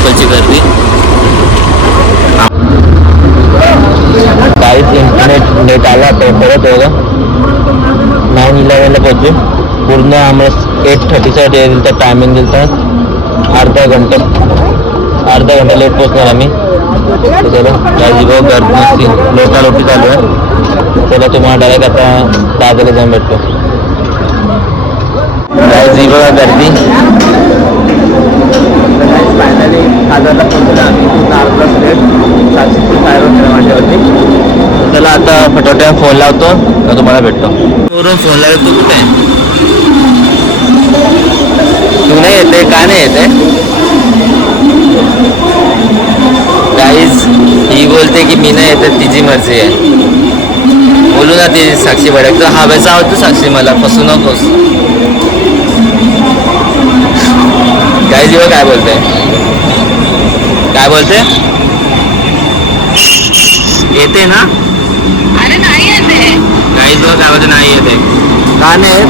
लोकलची गर्दी. काहीच इंटरनेट नेट आला तर परत बघा. नाईन इलेवनला पोहोचू पूर्ण आम्हाला एट थर्टीसाठी तर टायमिंग दिलं तर अर्धा घंटा अर्धा घंटा लेट पोचणार आम्ही. तर चला काळजी बघ गर्दी लोटालोटी चालू आहे. चला तुम्हाला डायरेक्ट आता दादरला जाऊन भेटतो. काळजी बघा गर्दी. फायनली दादरला पोहोचलो आम्ही पूर्ण अर्धा प्लेट सातशे माझ्यावरती चला आता फटोट्या फोन लावतो मग तुम्हाला भेटतो. वरून फोन लावतो तू कुठे? आहे तू नाही येते का नाही येते? काहीच ही बोलते की मी नाही येते तिची मर्जी आहे. बोलू ना ती साक्षी भडक. तर हवेचा आहोत तू साक्षी मला फसू नकोस. काय जीव काय बोलते काय बोलते येते ना? अरे नाही येते. काही जीव काय बोलते? नाही येते. का नाही येत?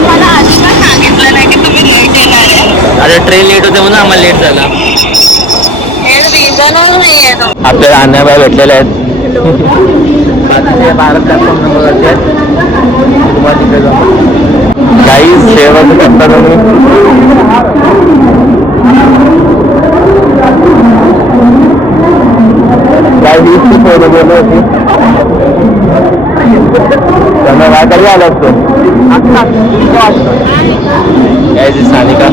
मला आधी का सांगितलं नाही की तुम्ही लेट येणार अरे ट्रेन लेट होते म्हणून आम्हाला लेट झाला. हे तो. आपल्याला अन्याबाई भेटलेले आहेत. भारत प्लॅटफॉर्म नंबर काही सेवा करता तुम्ही काय वीस पोरं गेलो होती. त्यांना काय तरी आला असतो. काय ते सानिका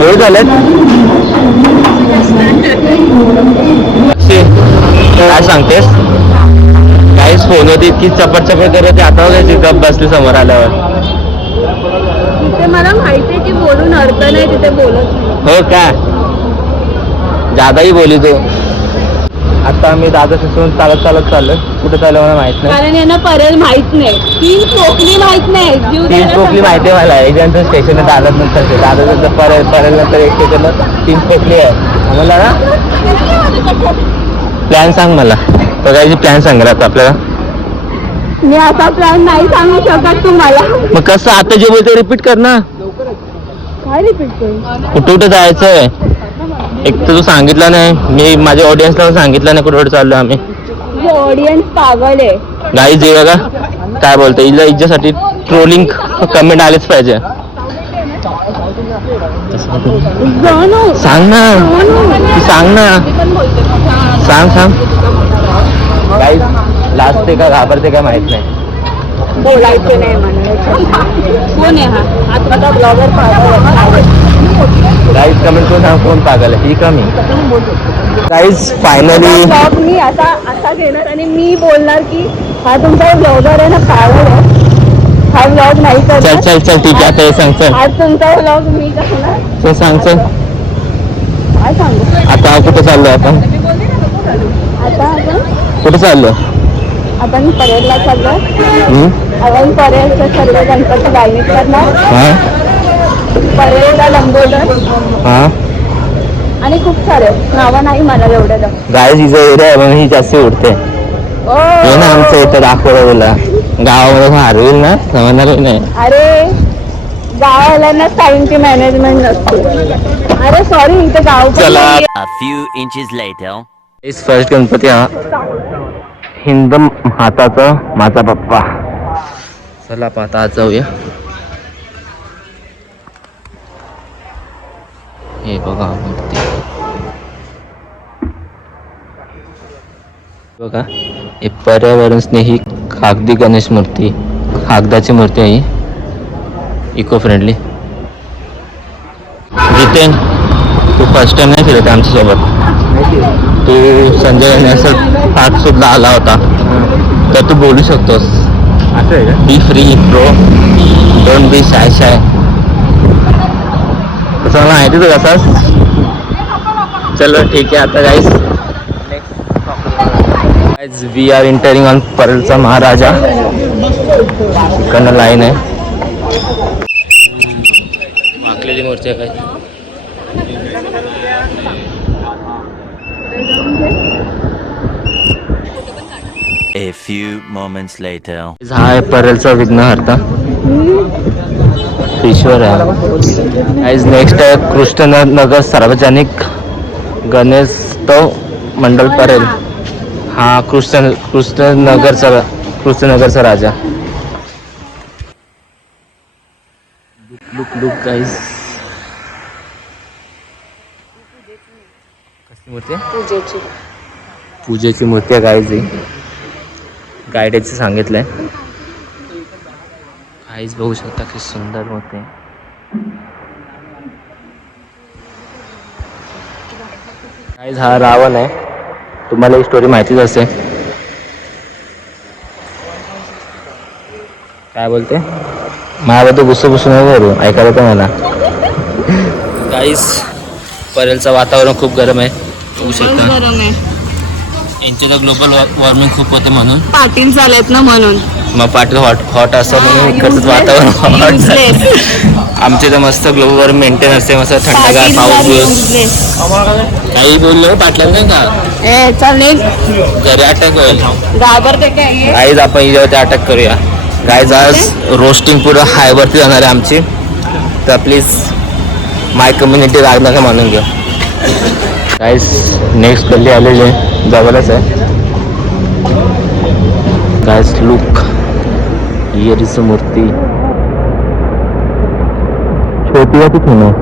वेळ झालेत काय सांगतेस? काहीच फोन होती इतकी चपट चपट करत होती. आता गप बसली समोर आल्यावर. तिथे मला माहिती आहे की बोलून अर्थ नाही तिथे बोलत नाही. हो का? जादाही बोली तू आता आम्ही दादा शिसून चालत चालत चाललोय. कुठे चाललं मला माहीत नाही. कारण यांना परेल माहीत नाही. तीन कोकणी माहीत नाही. जीव तीन द्यायला माहिती आहे मला. एक जणांचं स्टेशन आहे दादर नंतर दादा नंतर परेल परेल नंतर एक स्टेशन तीन पोकली आहे. मला ना प्लॅन सांग मला. बघायची प्लॅन सांग आता आपल्याला. मी असा प्लॅन नाही सांगू शकत तुम्हाला. मग कसं आता जे बोलते रिपीट कर ना. काय रिपीट करू? कुठं कुठं जायचंय? एक तर तू सांगितलं नाही. मी माझ्या ऑडियन्सला सांगितलं नाही कुठं कुठं चाललो आम्ही. ऑडियन्स पागल आहे. गाई जे बघा काय बोलते हिला हिच्यासाठी ट्रोलिंग कमेंट आलेच पाहिजे. जणू सांग ना. तू सांग ना. सांग सांग. काही लाजते का घाबरते का माहीत नाही. बोलायचं नाही कोण आहे हा? आता ब्लॉगर पागल गाईज कमेंट करून सांग कोण पागल आहे. ही कमी गाईज फायनली ब्लॉग मी असा असा घेणार आणि मी बोलणार की हा तुमचा ब्लॉगर आहे ना पागल आहे. हा ब्लॉग नाही चल करणार. चल चल ठीक आहे आता हे सांग चल. आज तुमचा ब्लॉग मी करणार. चल सांग चल. काय सांगू? आता कुठं चाललो आपण? आता आपण कुठं चाललो आपण परेडला चाललो? आपण परेडचं सर्व गणपती लाईनीत करणार हा? परेडला लंबोदर. हा? आणि खूप सारे. नावं नाही मला एवढं. गाईज हिचं एरिया आहे म्हणून ही जास्त उडते. हे ना आमचं इथं दाखवलं तुला. गावामध्ये हरवेल ना? समजणार नाही? अरे गावावाल्यांना टाइमची मॅनेजमेंट नसते अरे सॉरी इथे गाव पण चला. A few inches later. इस फर्स्ट गणपती हा. हिंद हाताचा माझा पप्पा. चला पाहता आज जाऊया. हे बघा मूर्ती. बघा हे पर्यावरण स्नेही कागदी गणेश मूर्ती. कागदाची मूर्ती आहे ही. इको फ्रेंडली जितेन तू फर्स्ट टाइम नाही फिरत आमच्यासोबत? तू संजय असं पाच सुद्धा आला होता. तर तू बोलू शकतोस. असं आहे का? Be free pro don't be shy shy तसं मला माहिती तू कसाच चलो ठीक आहे. आता guys guys we are entering on परलचा महाराजा इकडनं लाईन आहे. माकलेली मूर्ती आहे काय? Few moments later. हा परलचा विघ्नहर्ता ईश्वर आहे. आज नेक्स्ट आहे कृष्णनगर सार्वजनिक गणेशोत्सव मंडळ परेल. हा कृष्ण कृष्णनगरचा कृष्णनगरचा राजा. लुक लुक गाईज कसली मूर्ती आहे? पूजेची. पूजेची मूर्ती आहे गाईज गायडेचं सांगितलंय. गाईज बघू शकता की सुंदर मूर्ती आहे गाईज हा रावण आहे. तुम्हाला ही स्टोरी माहितीच असेल. काय बोलते? माझ्याबद्दल गुस्सा गुस्सा नाही करू. ऐकायला तर मला गाईज परेलचं वातावरण खूप गरम आहे. बघू शकता. गरम आहे. यांचे तर ग्लोबल वॉर्मिंग खूप होते म्हणून. पाटील झालेत ना म्हणून. मग पाटील हॉट हॉट असतं म्हणून इकडचं वातावरण हॉट Useless. आमचे तर मस्त ग्लोबल वॉर्मिंग मेंटेन असते मस्त थंडगार पाऊस झाले useless. काही बोललो पाटलं नाही का. घरी अटॅक होईल. घाबरते काय? गाईज आपण इथे अटॅक करूया. गाईज आज रोस्टिंग पुढं हायवरती जाणार आहे आमची. तर प्लीज माय कम्युनिटी राग नका मानून घ्या गाईज नेक्स्ट गल्ली आलेली आहे. जवळच आहे. गाईज लुक इज मूर्ती छोटी आहे ती थीम आहे.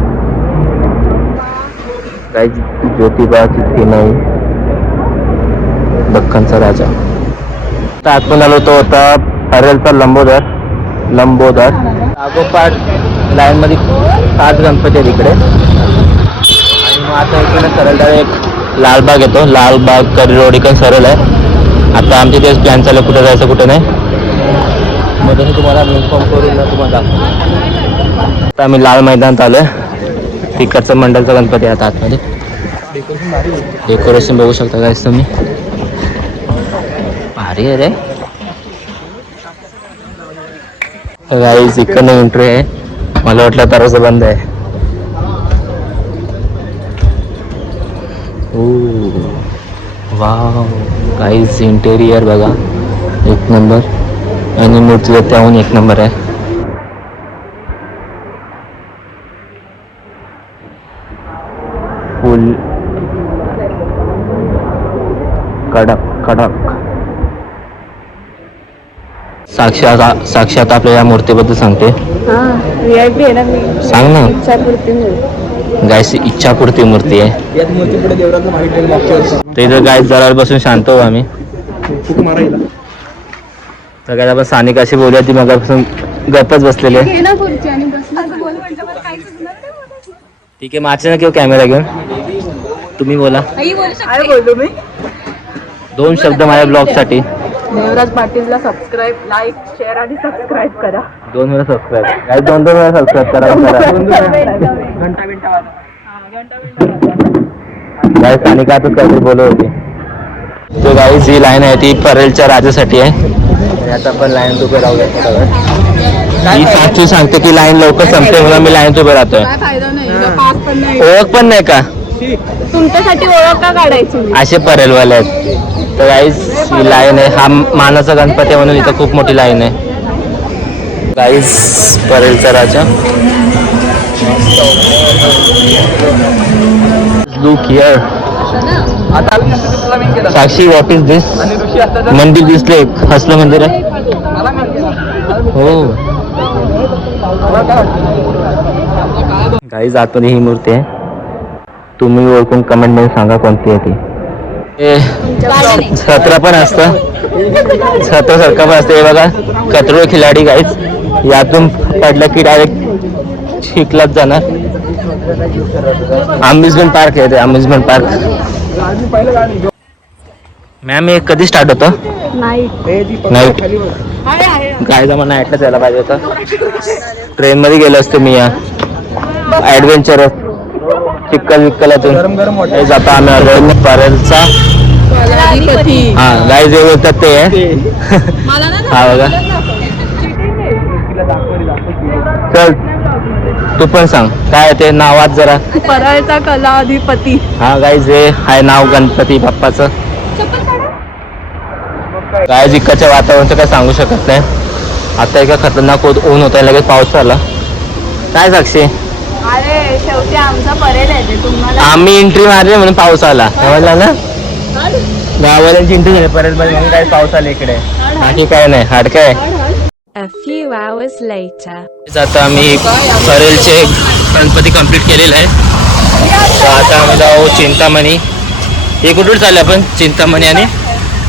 गाईज ज्योतिबाची थीम आहे. दख्खनचा राजा. तर आतून आलो तो होता परेलचा लंबोदर. लंबोदर. लागोपाठ लाईन मध्ये पाच गणपती आहेत इकडे. मग आता इकडे सरळ एक लालबाग येतो. लालबाग करी रोड इकडे सरळ आहे. आता आमचे तेच प्लॅन चालू कुठे जायचं कुठे नाही. मग तसं तुम्हाला इन्फॉर्म करून ना तुम्हाला दाखवतो. आता आम्ही लाल मैदानात आलो आहे. तिकडचं मंडलचा गणपती आता आतमध्ये. डेकोरेशन बघू शकता काय तुम्ही. भारी आहे रे. गाईज इकडनं एंट्री आहे. मला वाटलं तरच बंद आहे. वाव गाईज इंटेरियर बघा. एक नंबर आणि मूर्ती त्याहून एक नंबर आहे. फुल. कडक कडक. साक्षात साक्षात आपल्या या मूर्तीबद्दल सांगते. हा सांग ना. गायची इच्छापूर्ती मूर्ती आहे. तर इथं गाय जरा बसून शांत हो आम्ही. तर काय आपण सानिकाशी बोलूया ती मगापासून गप्पच बसलेली आहे बोलायचं. ठीक आहे ना किंवा कॅमेरा घेऊन तुम्ही बोला आई बोलू शकते. काय बोलू मी दोन शब्द माझ्या ब्लॉगसाठी देवराज पाटीलला सबस्क्राईब लाईक शेअर आणि सबस्क्राईब करा. दोन वेळा सबस्क्राईब काय दोन दोन वेळा सबस्क्राईब करा करा. घंटा बिंटा वाजव. काय आता काहीतरी बोलत होती. तो गाई जी लाईन आहे ती परेलच्या राजासाठी आहे. आणि आता आपण लाईन उभे राहूया ही साक्षी सांगते की लाईन लवकर संपते म्हणून मी लाईन उभे राहतोय. काय फायदा नाही इथं पास पण नाही. ओळख पण नाही का? तुमच्यासाठी ओळख का काढायची? मी? असे परेलवाले आहेत. तर गाईज ही लाईन आहे. हा मानाचा गणपती म्हणून इथं खूप मोठी लाईन आहे. गाईज परेलचा राजा. Look here. Sakshi what is this मंदिर दिसले. हसलं मंदिर आहे. हो? गाईज आतमध्ये ही मूर्ती आहे. तुम्ही ओळखून कमेंटमध्ये सांगा कोणती आहे ती. छत्र पण असतं. छत्र सारखं पण असतं. हे बघा कचरो खिलाडी काहीच यातून पडलं की डायरेक्ट शिकलाच जाणार. अम्युजमेंट पार्क आहे ते अम्युजमेंट पार्क मॅम हे कधी स्टार्ट होतं? नाही ए, ती काय जमा नाईटला यायला पाहिजे होतं. ट्रेन मध्ये गेलो असतो मी या. ऍडव्हेंचर चिक्कल विक्कलातून. हे जाता आम्ही आलो. परेलचा हा गाय जे बोलतात ते. आहे मला ना हा बघा. चल तू पण सांग. काय ते नावात जरा. परळचा कला अधिपती हा गाय जे हाय नाव गणपती बाप्पाचं. काय जिकडच्या वातावरणाचं काय सांगू शकत नाही. आता एका खतरनाक ऊन ऊन होत आहे लगेच पाऊस आला काय साक्षी? अरे शेवटी आमचा परेल आहे ते. तुम्हाला आम्ही एंट्री मारली म्हणून पाऊस आला. समजला ना? गावाल्यांची एंट्री झाली. परत बरं म्हणून काय पाऊस आला इकडे. बाकी काय नाही. हाड काय? A few hours later. आता आम्ही परेलचे गणपती कंप्लीट केलेले आहे. तर आता आम्ही जाऊ चिंतामणी. हे कुठून चालले आपण? चिंतामणी आणि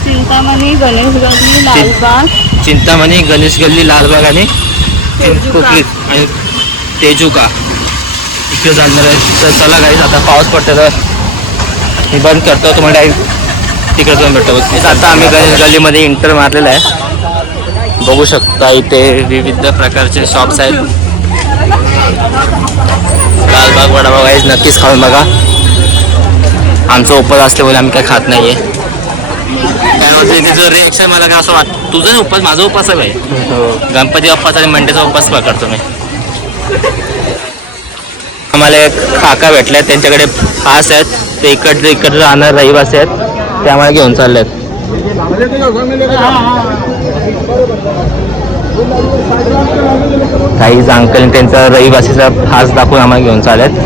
चिंतामणी गणेश गल्ली लालबाग. चिंतामणी गणेश गल्ली लालबाग आणि कुठली? आणि तेजुका इकडे जाणार आहे तर चला गाईज आता पाऊस पडतो तर मी बंद करतो. तुम्हाला डायरेक्ट तिकडे जाऊन भेटतो. आता आम्ही गणेश गल्लीमध्ये इंटर मारलेला आहे. बघू शकता इथे विविध प्रकारचे शॉप्स आहेत. लालबाग वडापाव आहे नक्कीच खाऊन बघा. आमचा उपवास असल्यामुळे आम्ही काय खात नाहीये. काय म्हणते तिचं रिएक्शन मला काय असं वाटतं? तुझं नाही उपवास माझा उपवास आहे भाई. गणपती बाप्पाचा आणि मंडेचा उपवास पकडतो मी. आम्हाला एक काका भेटले त्यांच्याकडे फास आहेत. ते इकडचे इकडे राहणार रहिवासी आहेत. ते आम्हाला घेऊन चालले आहेत काही अंकल त्यांचा रहिवासीचा फास दाखवून आम्हाला घेऊन चालत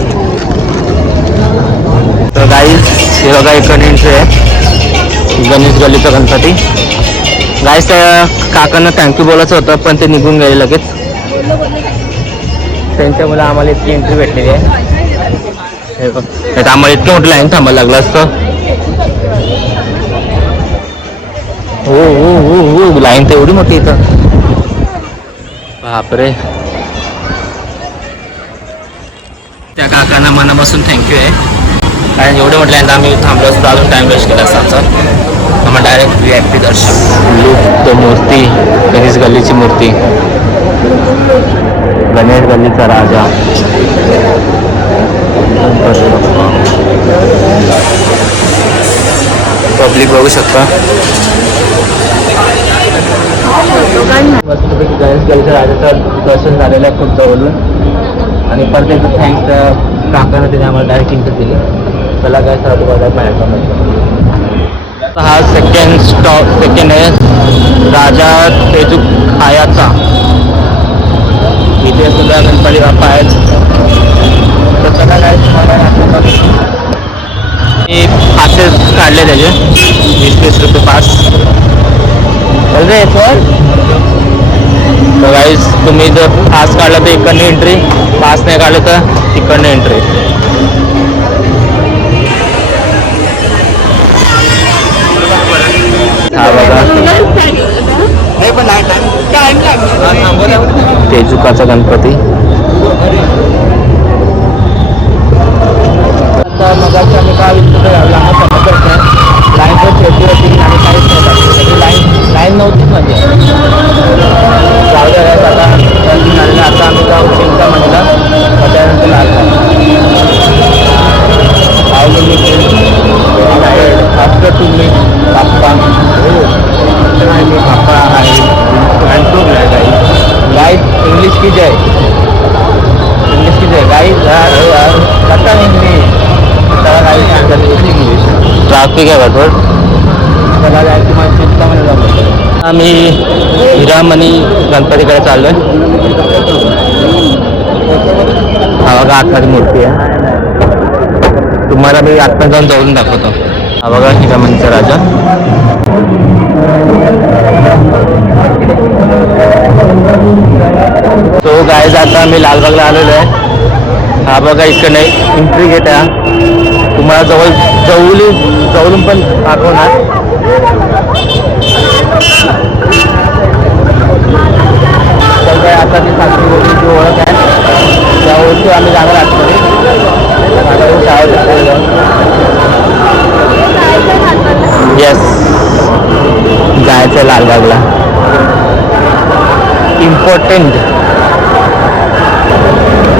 तर गाई हे बघा इकडे आहे. गणेश गल्लीचा गणपती. गाईस त्या काकांना थँक्यू बोलायचं होतं पण ते निघून गेले लगेच. त्यांच्यामुळे आम्हाला इतकी एंट्री भेटलेली आहे. हे बघ. तर आम्हाला इतकं मोठं लाईन थांबायला लागलं असतं. हो हो हो हो लाईन तर एवढी मोठी इथं. बापरे. त्या काकांना मनापासून थँक्यू आहे. कारण एवढं म्हटलं आहे आम्ही थांबलो असतो. अजून टाइम वेस्ट केला असता आमचा. आम्हाला डायरेक्ट व्ही आय पी दर्शन. लुक तो मूर्ती. गणेश गल्लीची मूर्ती. गणेश गल्लीचा राजा. पब्लिक बघू शकता. गणेश गल्लीच्या राजाचं दर्शन झालेलं आहे खूप जवळून आणि परत एकदा थँक्स काकांना तिने आम्हाला डायरेक्ट इंटर दिली. चला काय सर तुम्हाला मॅरेथॉन हा सेकंड स्टॉप सेकंड आहे. राजा तेजू खायाचा. ते सुद्धा गणपती बाप्पा आहेत. तर चला काय तुम्हाला हे पासेस काढले त्याचे. वीस वीस रुपये पास चल रे सर तर गाईज तुम्ही जर पास काढला तर इकडनं एंट्री पास नाही काढलं तर तिकडनं एंट्री तेजुकाचा गणपती. ट्राफिक आहे भरपूर आम्ही हिरामणी गणपतीकडे चाललोय. हा बघा आतमध्ये मूर्ती आहे. तुम्हाला मी आत्ता जाऊन जवळून दाखवतो. हा बघा हिरामणीचा राजा. तो गाय आता आम्ही लालबागला आलेलो आहे. हा बघा इकडे एंट्री गेट आहे. तुम्हाला जवळ जवळून जवळून पण दाखवणार. तर काय आता ती सासरी गोष्टीची ओळख आहे. त्या ओळखी आम्ही जाणार आतमध्ये. आता शाळेत येस जायचं लालबागला. इम्पॉर्टंट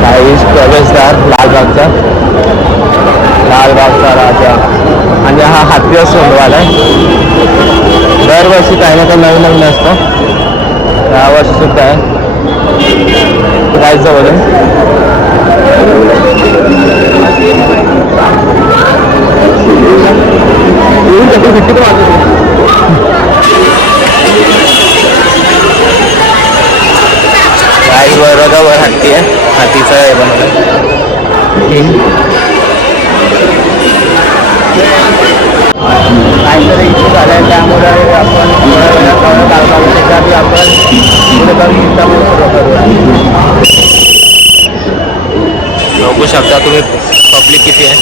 काहीच प्रवेशद्वार लालबागचा लालबागचा राजा आणि हा हाती सोंडवाला आहे दरवर्षी काही ना काही नवीन नवीन असतं. यावर्षी सुद्धा आहे. काय जवळ आहे येऊन जातो, सुट्टी पण वाजवते. गाई वर बघा वर हत्ती आहे हातीचं आहे बनवलं त्यामुळे आपण आपण पुढे जाऊन इंस्टाग्राम सुरू करूया बघू शकता तुम्ही पब्लिक किती आहे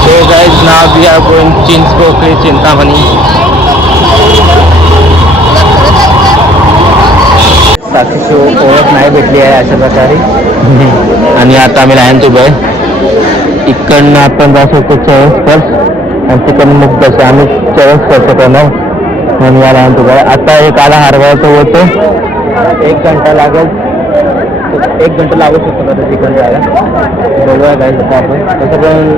So guys, now we are going Chinchpokli Chintamani साक्षीची ओळख नाही भेटली आहे अशा प्रकारे आणि आता आम्ही लायन उभं आहे इकडनं आपण जाऊ शकतो चरस आणि चिकन मुक्त असे आम्ही चरस करतो करणार म्हणून याला आणतो काय आता एक आला हरवायचं होतं एक घंटा लागेल. एक घंटा लागू शकतो का चिकन जायला बघूया काय आता आपण. तसं पण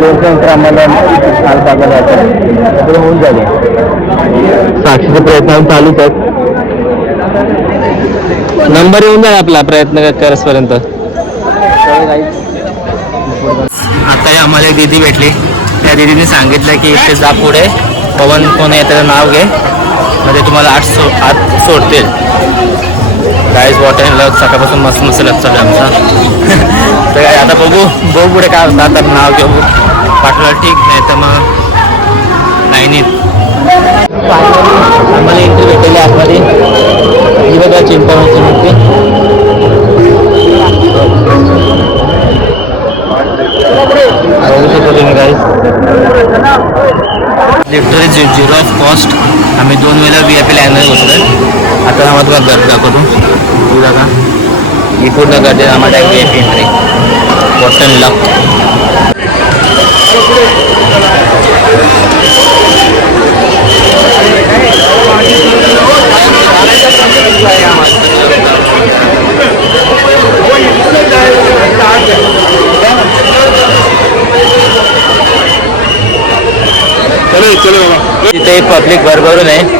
दोन नंतर आम्हाला लालबागला जायचं तसं होऊन जाईल. साक्षीचे प्रयत्न चालूच आहेत. नंबर येऊन जाईल आपला प्रयत्न करसपर्यंत. आता आम्हाला एक दिदी भेटली. त्या दिदीने सांगितलं की इथे जा पुढे. पवन कोण आहे त्याचं नाव घे. म्हणजे तुम्हाला आठ सो आत सोडतील. गाईज वॉटर लग सकाळपासून मस्त मस्त लग चालू आहे आमचा. तर आता बघू. बघू पुढे काय होतं. आता नाव घेऊ. पाठवलं. ठीक. नाही तर मग लाईनीत आम्हाला इंटरव्ह्यू भेटलेली आतमध्ये ही बघा चिंतामणची मूर्ती. लिटरली झि झिरो ऑफ कॉस्ट आम्ही दोन वेळेला व्ही आय पी लाईनमध्ये बसलो आता आम्हाला तुम्हाला गर्द दाखवतो. तू दादा. ही पूर्ण गर्दी आम्हाला व्ही आय पी एंट्री बॉटन लक आम्हाला चलो बाबा तिथे पब्लिक भरभरून आहे.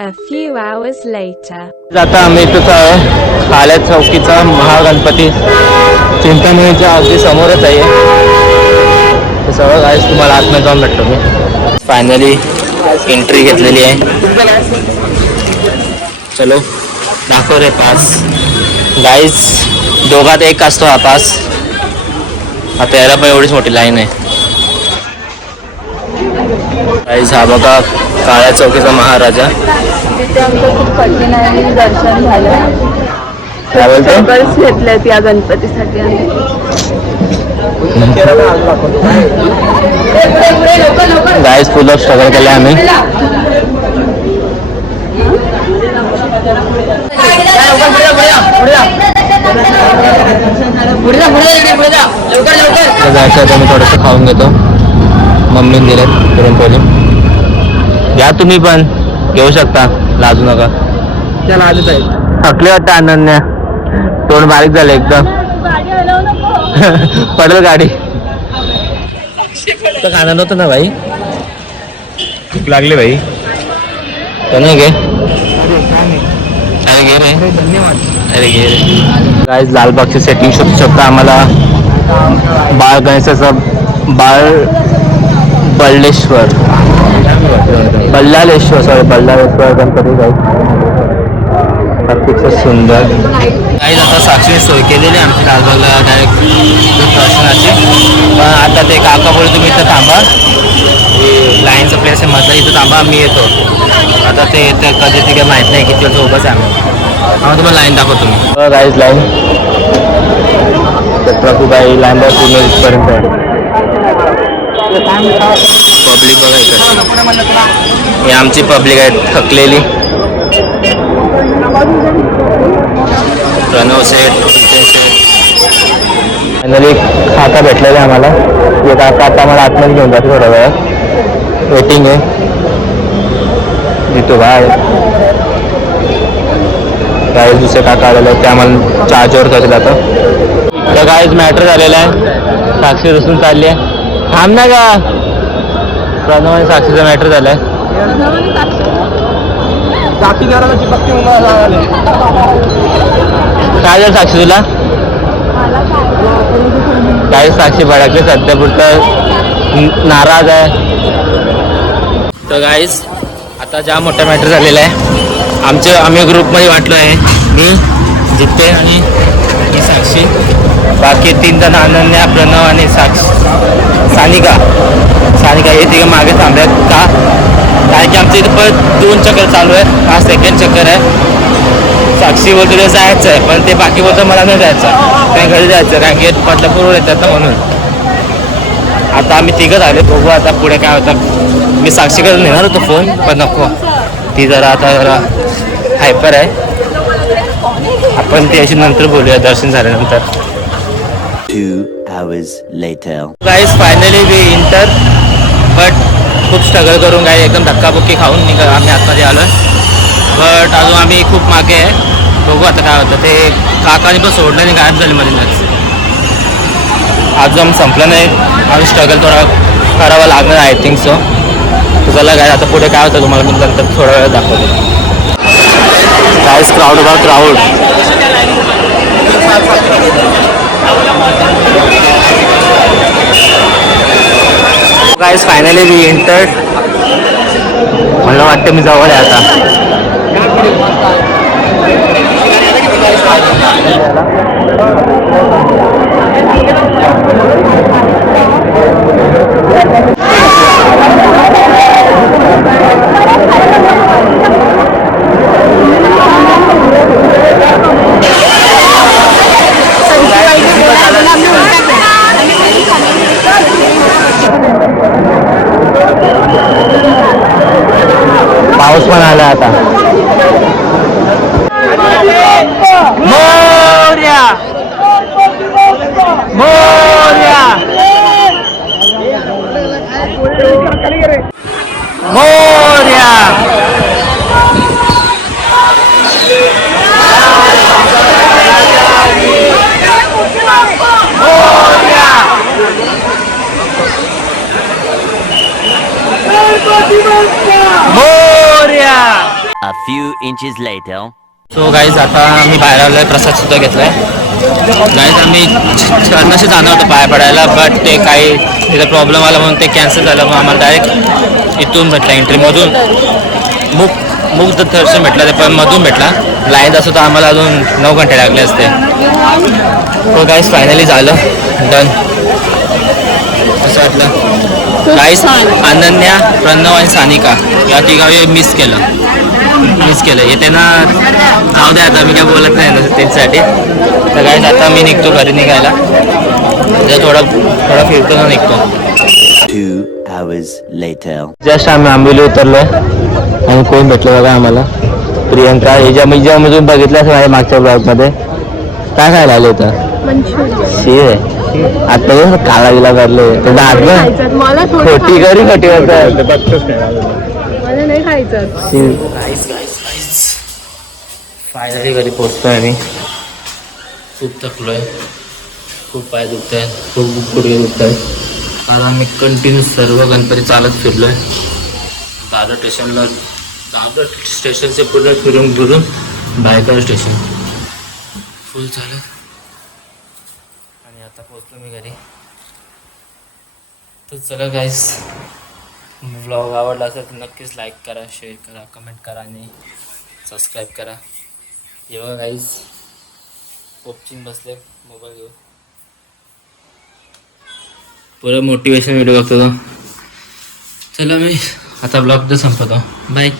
A few hours later. आता आम्ही इथं आहे खाल्या चौकीचा महागणपती. चिंतामणीच्या अगदी समोरच आहे. ते सगळं काहीच तुम्हाला आतमध्ये जाऊन भेटतो मी. फायनली एंट्री घेतलेली आहे. चलो दाखव रे पास. गाईज दोघात एक असतो हा पास. आता याला पण एवढीच मोठी लाईन आहे. गाईज हा बघा काळ्या चौकीचा महाराजा. खूप कठीण दर्शन झालं या गणपतीसाठी गाईज फुल ऑफ स्ट्रगल केलं आम्ही. जायचं मी थोडंसं खाऊन घेतो. मम्मीने दिलेत पुरणपोळी घ्या तुम्ही पण. घेऊ शकता. लाजू नका. त्याला आजच आहे. थकले वाटतं अनन्या. तोंड बारीक झालं एकदम. पडेल गाडी. तर आनंद होतो ना भाई? भूक लागली भाई. तर नाही घे. अरे घे रे. धन्यवाद. अरे घे रे सेटिंग शोधू शकता आम्हाला. बाळ गणेशाचं बाळ बल्लेश्वर. बल्लालेश्वर सॉरी बल्लालेश्वर गणपती गाईज अतिशय सुंदर. काही आता साक्षीने सोय केलेली आमची आमच्या लालबागला डायरेक्ट दर्शनाची. पण आता ते काका बोलले तुम्ही इथं थांबा. लाईनचं प्लेस आहे म्हटलं इथं थांबा मी येतो. आता ते येतं कधी तिकडे माहीत नाही किती वेळ उभंच आम्ही. आम्हाला तुम्हाला लाईन दाखवतो मी. गाईज लाईन प्रभूबाई लाईन बाय पूर्ण इथपर्यंत आहे पब्लिक बघा इकडे ही आमची पब्लिक आहे थकलेली. प्रणव सेठ सेठ. फायनली खाता भेटलेला आहे आम्हाला. ते काका आता आम्हाला आतमध्ये घेऊन जाते थोड्या वेळात. वेटिंग आहे. जितो बाय काय दुसरे काका आलेले आहेत ते आम्हाला चार्जवर करतील आता तर काहीच मॅटर झालेला आहे. साक्षी रुसून चालली आहे. थांब ना का प्रणव आणि साक्षीचा मॅटर झालाय. काय झालं साक्षी तुला? काय काय साक्षी भडकले सध्या पुरतं. नाराज आहे. तर गाईज आता ज्या मोठा मॅटर झालेला आहे आमचं आम्ही ग्रुपमध्ये वाटलो आहे. मी जिते आणि ही साक्षी. बाकी तीन जण अनन्या प्रणव आणि साक्ष सानिका. सानिका हे तिघे मागे थांबल्यात का? कारण की आमच्या इथे परत दोन चक्कर चालू आहे हा सेकंड चक्कर आहे. साक्षी बोलतो ते जायचं आहे पण ते बाकी बोलतो मला नाही जायचं. त्या घरी जायचं कारण की बदलापूरवर येतात ना म्हणून. आता आम्ही तिघं झाले. बघू आता पुढे काय होतं. मी साक्षीकडे नेणार होतो फोन पण नको. ती जरा आता जरा हायपर आहे. आपण त्याशी नंतर बोलूया दर्शन झाल्यानंतर. Guys finally we enter but खूप स्ट्रगल करून काय एकदम धक्काबुक्की खाऊन निघ आम्ही आतमध्ये आलो बट अजून आम्ही खूप मागे आहे. बघू आता काय होतं. ते काकाने पण सोडलं नाही गायब झाले मधूनच अजून संपलं नाही. अजून स्ट्रगल थोडा करावा लागणार आय थिंक सो चला काय आता पुढे काय होतं तुम्हाला मी नंतर थोडा वेळ दाखवतो. गाईज क्राऊड बा crowd guys finally we entered मला वाटतं मी जवळ आहे आता. पाऊस आता. मोर्या. मोर्या. मोर्या. मोर्या. Few inches later. So guys आता मी बाहेर आलोय प्रसाद सुद्धा घेतलाय. गाईज आम्ही कर्णाशी जाणार होतो पाया पडायला बट ते काही तिथे प्रॉब्लेम आला म्हणून ते कॅन्सल झालं मग आम्हाला डायरेक्ट इथून भेटला एंट्रीमधून मुक मुक दर्शन भेटलं ते पण मधून भेटला. लाईन असं तर आम्हाला अजून नऊ घंटे लागले असते. हो गाईज फायनली झालं. डन कसं वाटलं. गाईज अनन्या प्रणव आणि सानिका या तिघावे मिस केलं. मिस केलं हे त्यांना जाऊ द्या आता मी काय बोलत नाही ना त्यांच्यासाठी. तर काय आता मी निघतो घरी निघायला. जर थोडा थोडा फिरतो ना निघतो. Two hours later. जस्ट आम्ही आंबोली उतरलोय. आणि कोण भेटलं बघा आम्हाला? प्रियंका. हिच्या मी जेव्हा मी तुम्ही बघितलं असेल माझ्या मागच्या ब्लॉगमध्ये काय खायला आले होतं शी. आहे आता काळा गिला भरले. मला खोटी करी खोटी होतं खायचं फायनली घरी पोचतोय मी खूप थकलोय. खूप पाय दुखत आहेत खूप गुडघे दुखत आहेत कारण मी कंटिन्यू सर्व गणपती चालत फिरलोय. दादर स्टेशनला दादर स्टेशनचे पूर्ण फिरून फिरून बायकर स्टेशन फुल झालं. आणि आता पोचलो मी घरी. तर चला गाईस ब्लॉग आवडला असेल तर नक्कीच लाईक करा शेअर करा कमेंट करा आणि सबस्क्राईब करा. हे बघा गाईज पोपचिंग बसले मोबाईल घेऊन. पुरं मोटिवेशन व्हिडिओ बघतो तो. चला मी आता ब्लॉग तर संपवतो. बाय